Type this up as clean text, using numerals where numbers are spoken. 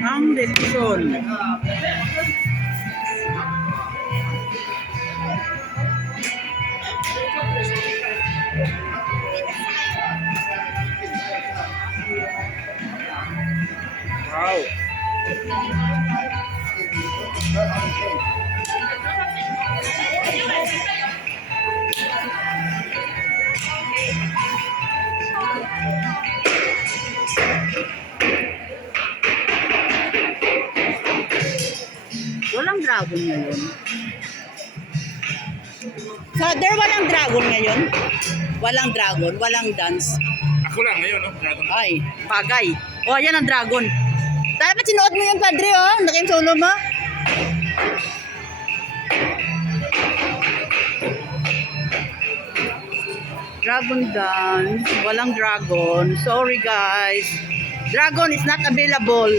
Ang lechon. Wow. Walang dragon ngayon. Father, walang dragon ngayon? Walang dragon, walang dance. Ako lang ngayon, no? Dragon. Ay, bagay. O, ayan ang dragon. Dapat sinuot mo yung padre, oh. Nakim solo mo. Dragon dance. Walang dragon. Sorry, guys. Dragon is not available.